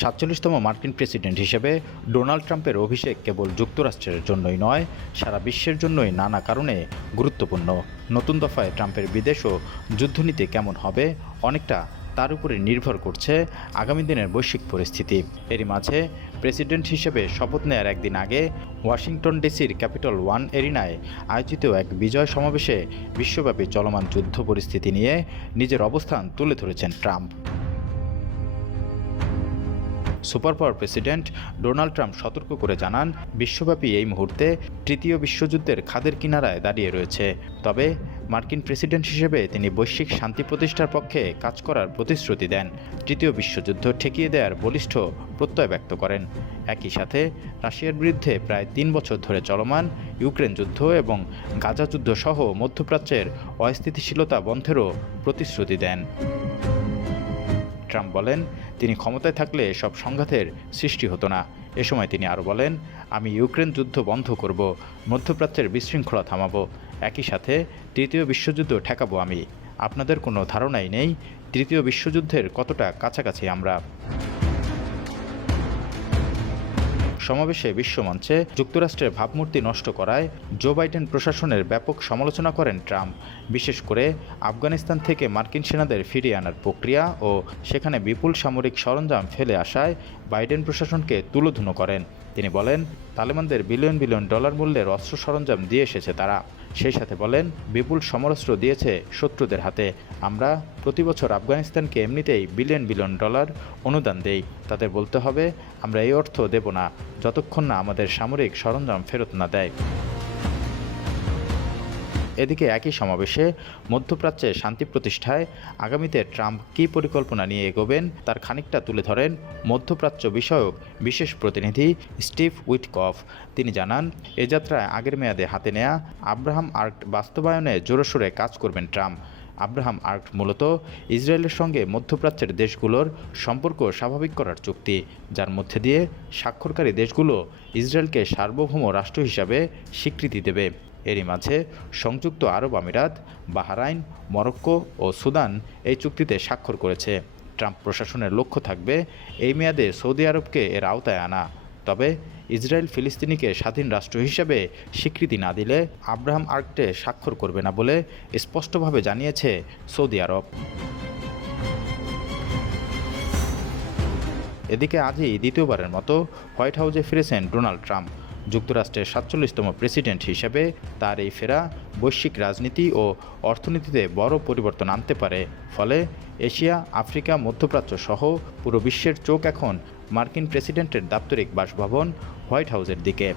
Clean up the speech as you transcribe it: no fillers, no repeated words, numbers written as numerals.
৪৭তম মার্কিন প্রেসিডেন্ট হিসেবে ডোনাল্ড ট্রাম্পের অভিষেক কেবল যুক্তরাষ্ট্রের জন্যই নয়, সারা বিশ্বের জন্যই নানা কারণে গুরুত্বপূর্ণ। নতুন দফায় ট্রাম্পের বিদেশ ও যুদ্ধনীতি কেমন হবে, অনেকটা তার উপরে নির্ভর করছে আগামী দিনের বৈশ্বিক পরিস্থিতি। এরই মাঝে প্রেসিডেন্ট হিসেবে শপথ নেয়ার একদিন আগে ওয়াশিংটন ডিসির ক্যাপিটল ওয়ান এরিনায় আয়োজিত এক বিজয় সমাবেশে বিশ্বব্যাপী চলমান যুদ্ধ পরিস্থিতি নিয়ে নিজের অবস্থান তুলে ধরেছেন Trump. Super power president Donald Trump সতর্ক করে জানান, বিশ্বব্যাপী এই মুহূর্তে তৃতীয় বিশ্বযুদ্ধের খাদের কিনারায় দাঁড়িয়ে রয়েছে। তবে মার্কিন প্রেসিডেন্ট হিসেবে তিনি বৈশ্বিক শান্তি প্রতিষ্ঠার পক্ষে কাজ করার প্রতিশ্রুতি দেন, তৃতীয় বিশ্বযুদ্ধ ঠেকিয়ে দেওয়ার বলিষ্ঠ প্রত্যয় ব্যক্ত করেন। একই সাথে রাশিয়ার বিরুদ্ধে প্রায় ৩ বছর ধরে চলমান ইউক্রেন যুদ্ধ এবং গাজা যুদ্ধ সহ মধ্যপ্রাচ্যের অস্থিতিশীলতা বন্ধেরও প্রতিশ্রুতি দেন। ট্রাম্প বলেন, তিনি ক্ষমতায় থাকলে সব সংঘাতের সৃষ্টি হতো না। এ সময় তিনি আরও বলেন, আমি ইউক্রেন যুদ্ধ বন্ধ করব, মধ্যপ্রাচ্যের বিশৃঙ্খলা থামাবো, একই সাথে তৃতীয় বিশ্বযুদ্ধ ঠেকাবো আমি। আপনাদের কোনো ধারণাই নেই তৃতীয় বিশ্বযুদ্ধের কতটা কাছাকাছি আমরা। সমাবেশে বিশ্বমঞ্চে যুক্তরাষ্ট্রের ভাবমূর্তি নষ্ট করায় জো বাইডেন প্রশাসনের ব্যাপক সমালোচনা করেন ট্রাম্প, বিশেষ করে আফগানিস্তান থেকে মার্কিন সেনাদের ফিরিয়ে আনার প্রক্রিয়া ও সেখানে বিপুল সামরিক সরঞ্জাম ফেলে আসায় বাইডেন প্রশাসনকে তুলোধুনো করেন। তিনি বলেন, তালেবানদের বিলিয়ন বিলিয়ন ডলার মূল্যের অস্ত্র সরঞ্জাম দিয়ে এসেছে তারা। সেই সাথে বলেন, বিপুল সমরাস্ত্র দিয়েছে শত্রুদের হাতে। আমরা প্রতি বছর আফগানিস্তানকে এমনিতেই বিলিয়ন বিলিয়ন ডলার অনুদান দেই। তাদের বলতে হবে, আমরা এই অর্থ দেব না যতক্ষণ না আমাদের সামরিক সরঞ্জাম ফেরত না দেয়। এদিকে একই সমাবেশে মধ্যপ্রাচ্যে শান্তি প্রতিষ্ঠায় আগামীতে ট্রাম্প কী পরিকল্পনা নিয়ে এগোবেন তার খানিকটা তুলে ধরেন মধ্যপ্রাচ্য বিষয়ক বিশেষ প্রতিনিধি স্টিভ উইটকফ। তিনি জানান, এ যাত্রায় আগের মেয়াদে হাতে নেয়া আব্রাহাম আক্ট বাস্তবায়নে জোরসোরে কাজ করবেন ট্রাম্প। আব্রাহাম আক্ট মূলত ইসরায়েলের সঙ্গে মধ্যপ্রাচ্যের দেশগুলোর সম্পর্ক স্বাভাবিক করার চুক্তি, যার মধ্যে দিয়ে স্বাক্ষরকারী দেশগুলো ইসরায়েলকে সার্বভৌম রাষ্ট্র হিসাবে স্বীকৃতি দেবে। এরই মাঝে সংযুক্ত আরব আমিরাত, বাহরাইন, মরক্কো ও সুদান এই চুক্তিতে স্বাক্ষর করেছে। ট্রাম্প প্রশাসনের লক্ষ্য থাকবে এই মেয়াদে সৌদি আরবকে এর আওতায় আনা। তবে ইসরায়েল ফিলিস্তিনিকে স্বাধীন রাষ্ট্র হিসেবে স্বীকৃতি না দিলে আব্রাহাম আক্টে স্বাক্ষর করবে না বলে স্পষ্টভাবে জানিয়েছে সৌদি আরব। এদিকে আজই দ্বিতীয়বারের মতো হোয়াইট হাউসে ফিরেছেন ডোনাল্ড ট্রাম্প। যুক্তরাষ্ট্রের ৪৭তম প্রেসিডেন্ট হিসেবে তার এই ফেরা বৈশ্বিক রাজনীতি ও অর্থনীতিতে বড় পরিবর্তন আনতে পারে। ফলে এশিয়া, আফ্রিকা, মধ্যপ্রাচ্য সহ পুরো বিশ্বের চোখ এখন মার্কিন প্রেসিডেন্টের দাপ্তরিক বাসভবন হোয়াইট হাউসের দিকে।